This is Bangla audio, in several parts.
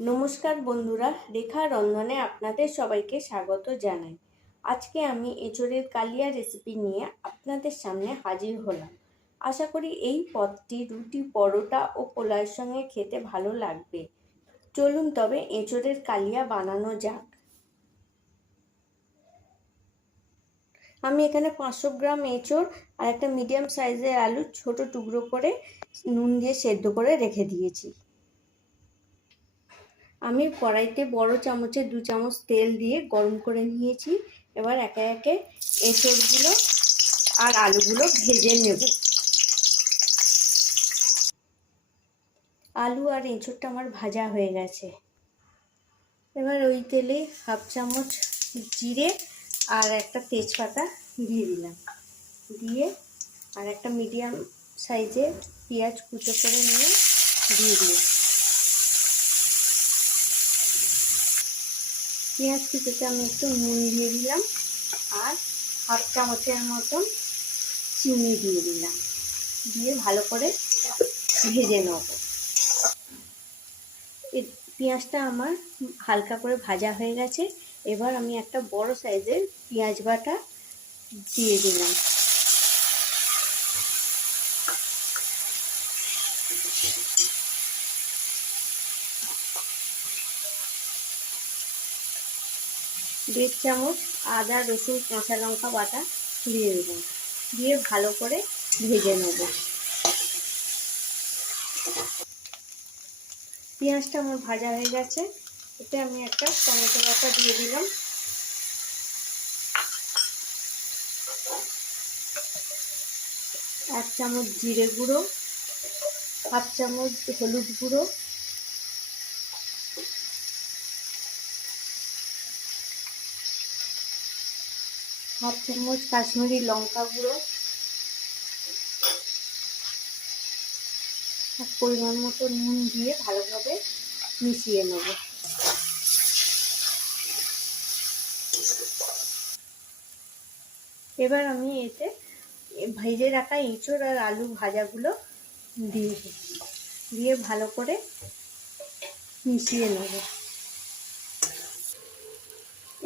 নমস্কার বন্ধুরা, রেখা রন্ধনে আপনাদের সবাইকে স্বাগত জানাই। আজকে আমি এঁচোড়ের কালিয়া রেসিপি নিয়ে আপনাদের সামনে হাজির হলাম। আশা করি এই পদটি রুটি, পরোটা ও পোলাওয়ের সঙ্গে খেতে ভালো লাগবে। চলুন তবে এঁচোড়ের কালিয়া বানানো যাক। আমি এখানে 500 গ্রাম এঁচোড় আর একটা মিডিয়াম সাইজের আলু ছোট টুকরো করে নুন দিয়ে সেদ্ধ করে রেখে দিয়েছি। আমি কড়াইতে বড় চামচে 2 চামচ তেল দিয়ে গরম করে নিয়েছি। এবার একে একে এঁচোড়গুলো আর আলুগুলো ভেজে নেব। আলু আর এঁচোড়টা আমার ভাজা হয়ে গেছে। এবার ওই তেলে হাফ চামচ জিরে আর একটা তেজপাতা দিয়ে দিলাম। দিয়ে আর একটা মিডিয়াম সাইজের পেঁয়াজ কুচো করে নিয়ে দিয়ে দিই। পেঁয়াজ কুচোতে আমি একটু নুন দিয়ে দিলাম আর হাফ চামচের মতন চিনি দিয়ে দিলাম। দিয়ে ভালো করে ভেজে নেব। পেঁয়াজটা আমার হালকা করে ভাজা হয়ে গেছে। এবার আমি একটা বড় সাইজের পেঁয়াজ বাটা দিয়ে দিলাম। দেড় চামচ আদা রসুন কাঁচা লঙ্কা বাটা দিয়ে দিলাম। দিয়ে ভালো করে ভেজে নেব। পেঁয়াজটা আমার ভাজা হয়ে গেছে। এতে আমি একটা টমেটো বাটা দিয়ে দিলাম। এক চামচ জিরে গুঁড়ো, হাফ চামচ হলুদ গুঁড়ো, হাফ চামচ কাশ্মীরি লঙ্কা গুঁড়ো, আর পরিমাণ মতো নুন দিয়ে ভালোভাবে মিশিয়ে নেব। এবার আমি এতে ভেজে রাখা এঁচোড় আর আলু ভাজাগুলো দিয়ে ভালো করে মিশিয়ে নেব।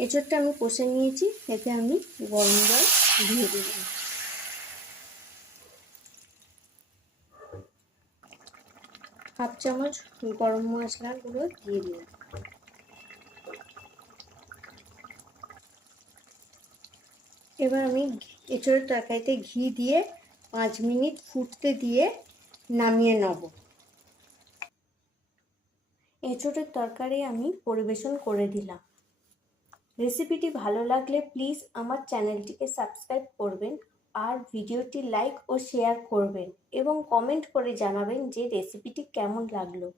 এঁচোড়টা আমি কষে নিয়েছি। এতে আমি গরম জল দিয়ে দিলাম। হাফ চামচ গরম মশলা গুঁড়ো দিয়ে দিলাম। এবার আমি এঁচোড়ের তরকারিতে ঘি দিয়ে 5 মিনিট ফুটতে দিয়ে নামিয়ে নেব। এঁচোড়ের তরকারি আমি পরিবেশন করে দিলাম। রেসিপিটি ভালো লাগলে প্লিজ আমার চ্যানেলটিকে সাবস্ক্রাইব করবেন আর ভিডিওটি লাইক ও শেয়ার করবেন এবং কমেন্ট করে জানাবেন যে রেসিপিটি কেমন লাগলো।